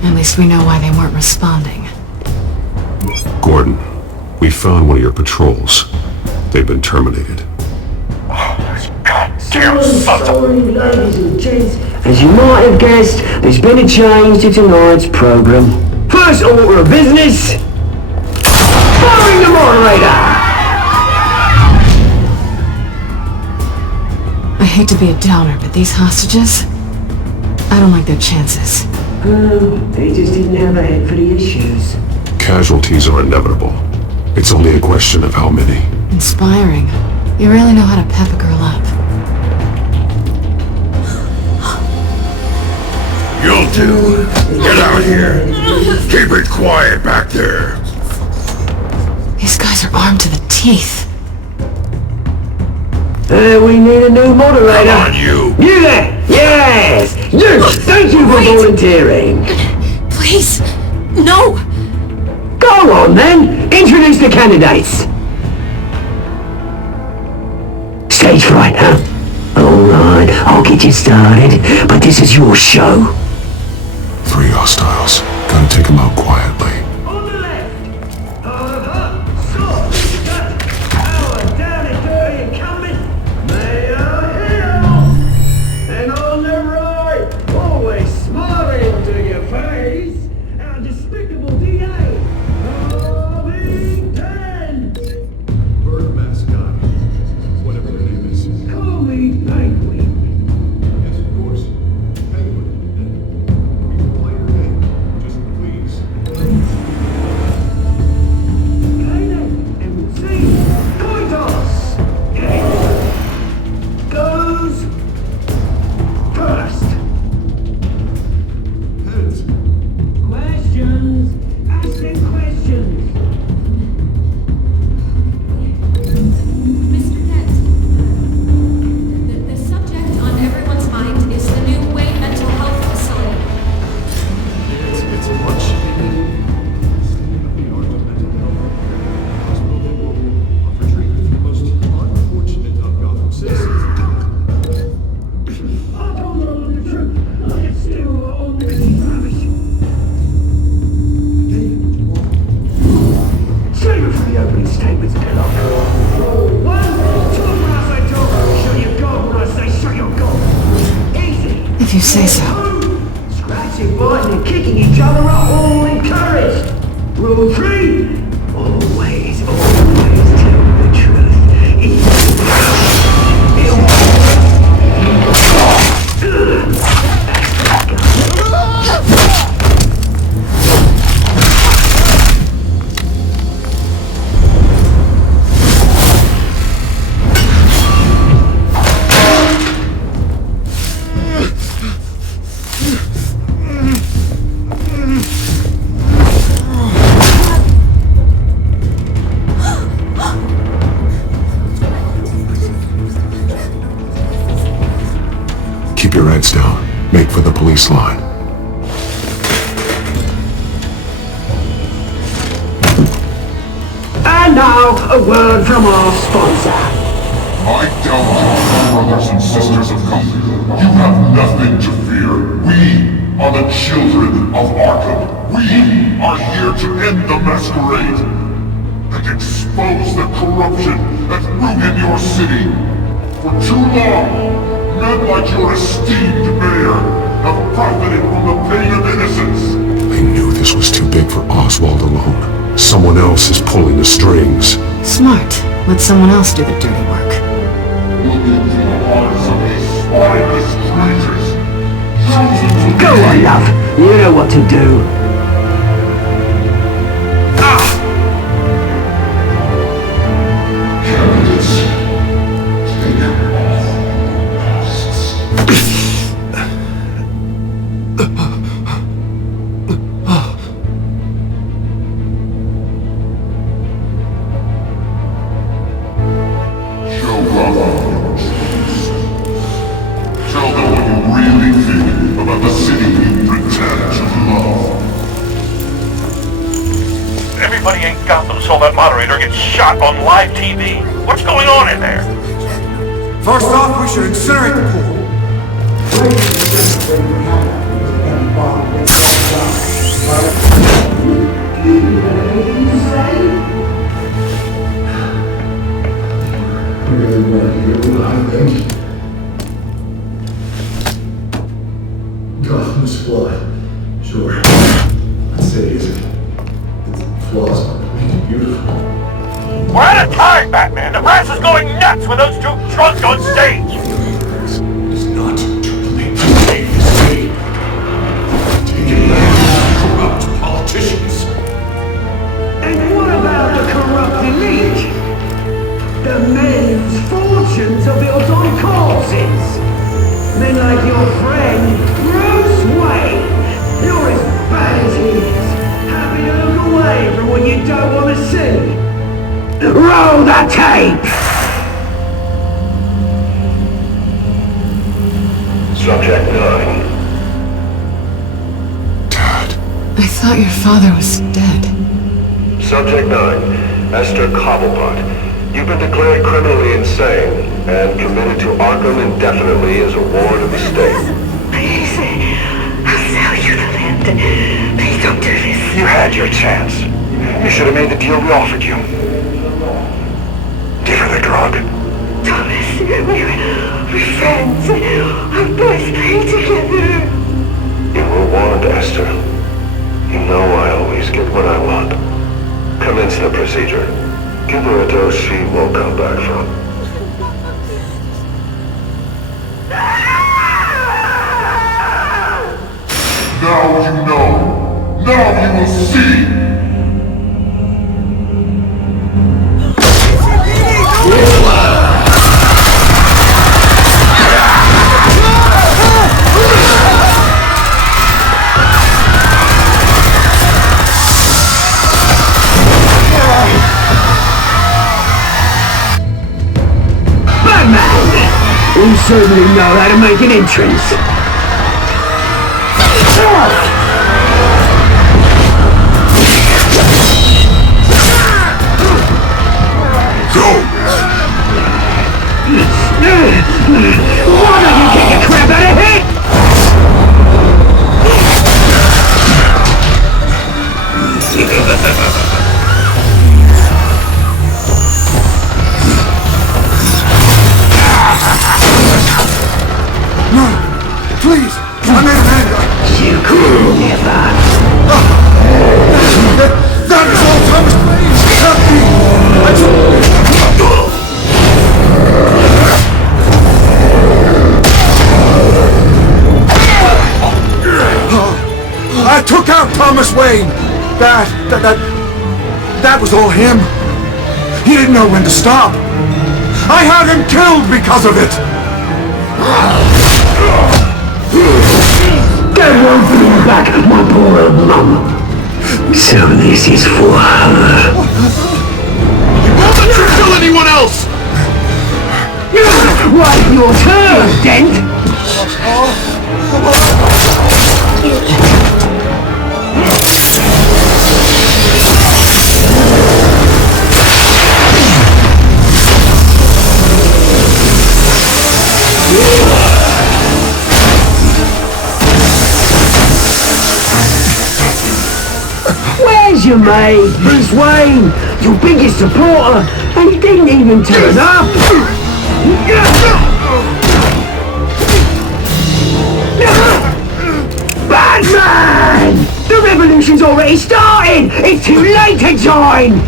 At least we know why they weren't responding. Gordon, we found one of your patrols. They've been terminated. Sorry, ladies and gents. As you might have guessed, there's been a change to tonight's program. First order of business, firing the moderator! I hate to be a downer, but these hostages, I don't like their chances. They just didn't have a head for the issues. Casualties are inevitable. It's only a question of how many. Inspiring. You really know how to pep a girl up. You'll do. Get out here. Keep it quiet back there. These guys are armed to the teeth. We need a new moderator. Come on, you. You there! Yes! You! Thank you for volunteering. Please, no! Go on then! Introduce the candidates. Stage fright, huh? Alright, I'll get you started, but this is your show. 3 hostiles. Gotta take them out quietly. On the left. Hard up. Stop. Cut. Power down and dirty and coming. Mayor Hill. And on the right. Always smiling to your face. Our despicable DA. Harvey Dent. Bird mascot. Whatever their name is. Call me Penguin. Yes, of course. Penguin. You can play your game. Just please. Okay then. MC. Coin toss. Head goes first. Heads. Questions. Ask them questions. Mr. Dent, the subject on everyone's mind is the new Wayne mental health facility. It's a much state-of-the-art mental health hospital that will offer treatment for the most unfortunate of Gotham citizens. I told her all the truth. I am still on the rubbish. Save it for the opening statements, Dillon. 1, 2, when I say talk, show your god. When I say show your god. Easy. If you say so. Scratching, biting, and kicking each other are all encouraged. Rule 3. Always tell the truth. Keep your heads down. Make for the police line. And now, a word from our sponsor. My Telltale brothers and sisters of Gotham, you have nothing to fear. We are the Children of Arkham. We are here to end the masquerade and expose the corruption that ruined your city. For too long, men like your esteemed mayor have profited from the pain of innocence. I knew this was too big for Oswald alone. Someone else is pulling the strings. Smart. Let someone else do the dirty work. Look into the hearts of these spineless creatures. Chosen to Go on, love. You know what to do. candidates. Take off masks. Show Gotham your truths. Tell them what you really think about the city you pretend to love. Everybody in Gotham saw that moderator get shot on live TV. What's going on in there? First off, we should incinerate the pool. Gotham's flawed. Sure. That city isn't. Its flaws are beautiful. We're out of time, Batman! The press is going nuts with those two drunks on stage! Is not to make the city. Taking down corrupt politicians. And what about the corrupt elite? The men whose fortunes are built on corpses. Men like your friend, Bruce Wayne. You're as bad as he is. Happy to look away from what you don't want to see. Roll the tape! Subject 9. I thought your father was dead. Subject 9. Esther Cobblepot. You've been declared criminally insane. and committed to Arkham indefinitely as a ward of the state. Please, I'll sell you the land. Please don't do this. You had your chance. You should have made the deal we offered you. Give her the drug. Thomas, we're friends. Our boys play together. You were warned, Esther. You know I always get what I want. Commence the procedure. Give her a dose she won't come back from. Now you know. Now you will see. We certainly know how to make an entrance. Why don't you kick the crap out of here? No! Please! I'm in anger! You could never. That is all Thomas Wayne! Help me! I took out Thomas Wayne! That was all him! He didn't know when to stop! I had him killed because of it! That won't bring back my poor old mum. So this is for her. Won't let you kill anyone else! Right, your turn, Dent! Where's your mate, Bruce Wayne? Your biggest supporter, and he didn't even turn up! Batman! The revolution's already started! It's too late to join!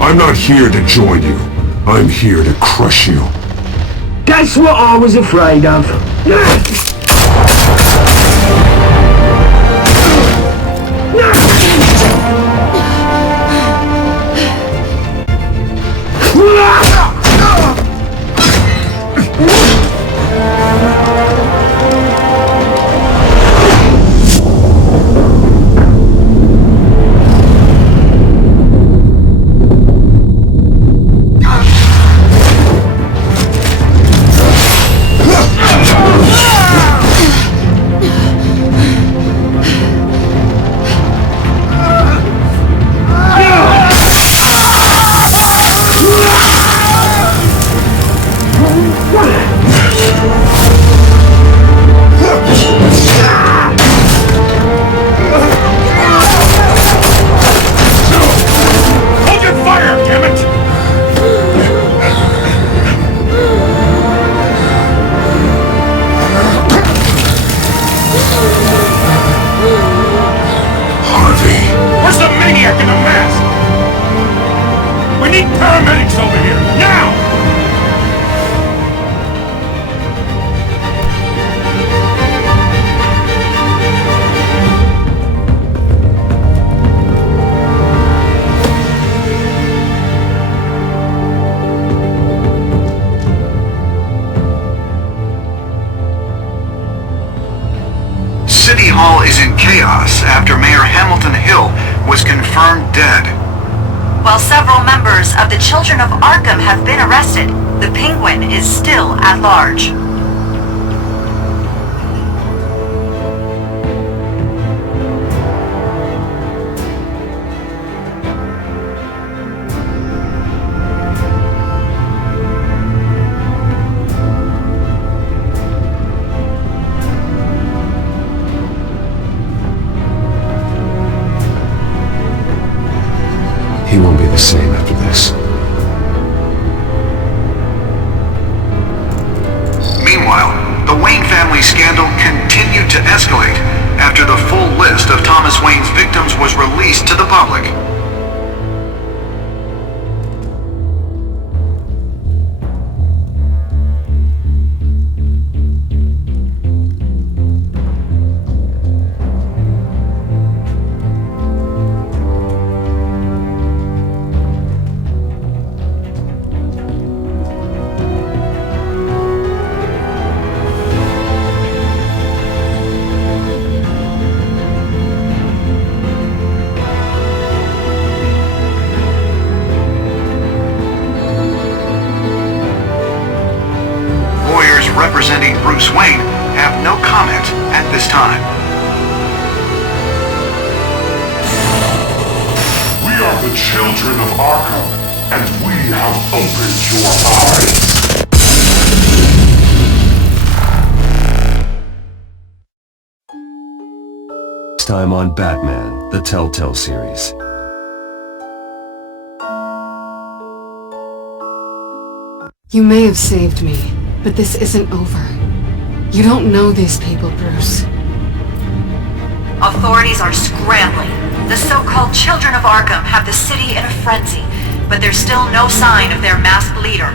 I'm not here to join you. I'm here to crush you. That's what I was afraid of. Paramedics over here, now! City Hall is in chaos after Mayor Hamilton Hill was confirmed dead. While several members of the Children of Arkham have been arrested, the Penguin is still at large. the same after this. Meanwhile, the Wayne family scandal continued to escalate after the full list of Thomas Wayne's victims was released to the public. Representing Bruce Wayne have no comment at this time. We are the Children of Arkham, and we have opened your eyes. Next time on Batman, the Telltale series. You may have saved me, but this isn't over. You don't know these people, Bruce. Authorities are scrambling. The so-called Children of Arkham have the city in a frenzy, but there's still no sign of their masked leader.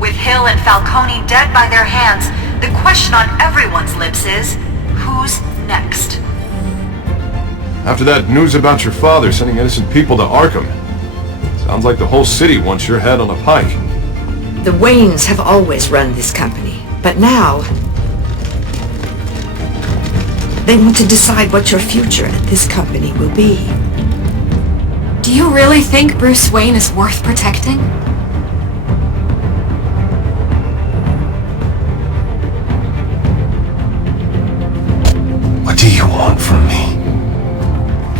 With Hill and Falcone dead by their hands, the question on everyone's lips is, who's next? After that news about your father sending innocent people to Arkham, sounds like the whole city wants your head on a pike. The Waynes have always run this company, but now they want to decide what your future at this company will be. Do you really think Bruce Wayne is worth protecting? What do you want from me?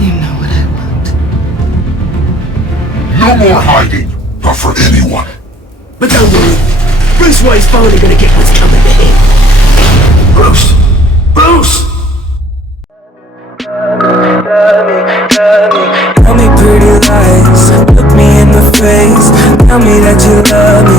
You know what I want. No more hiding, not for anyone. But don't worry, Bruce Wayne's finally gonna get what's coming to him. Bruce! Bruce! Tell me pretty lies, look me in the face. Tell me that you love me,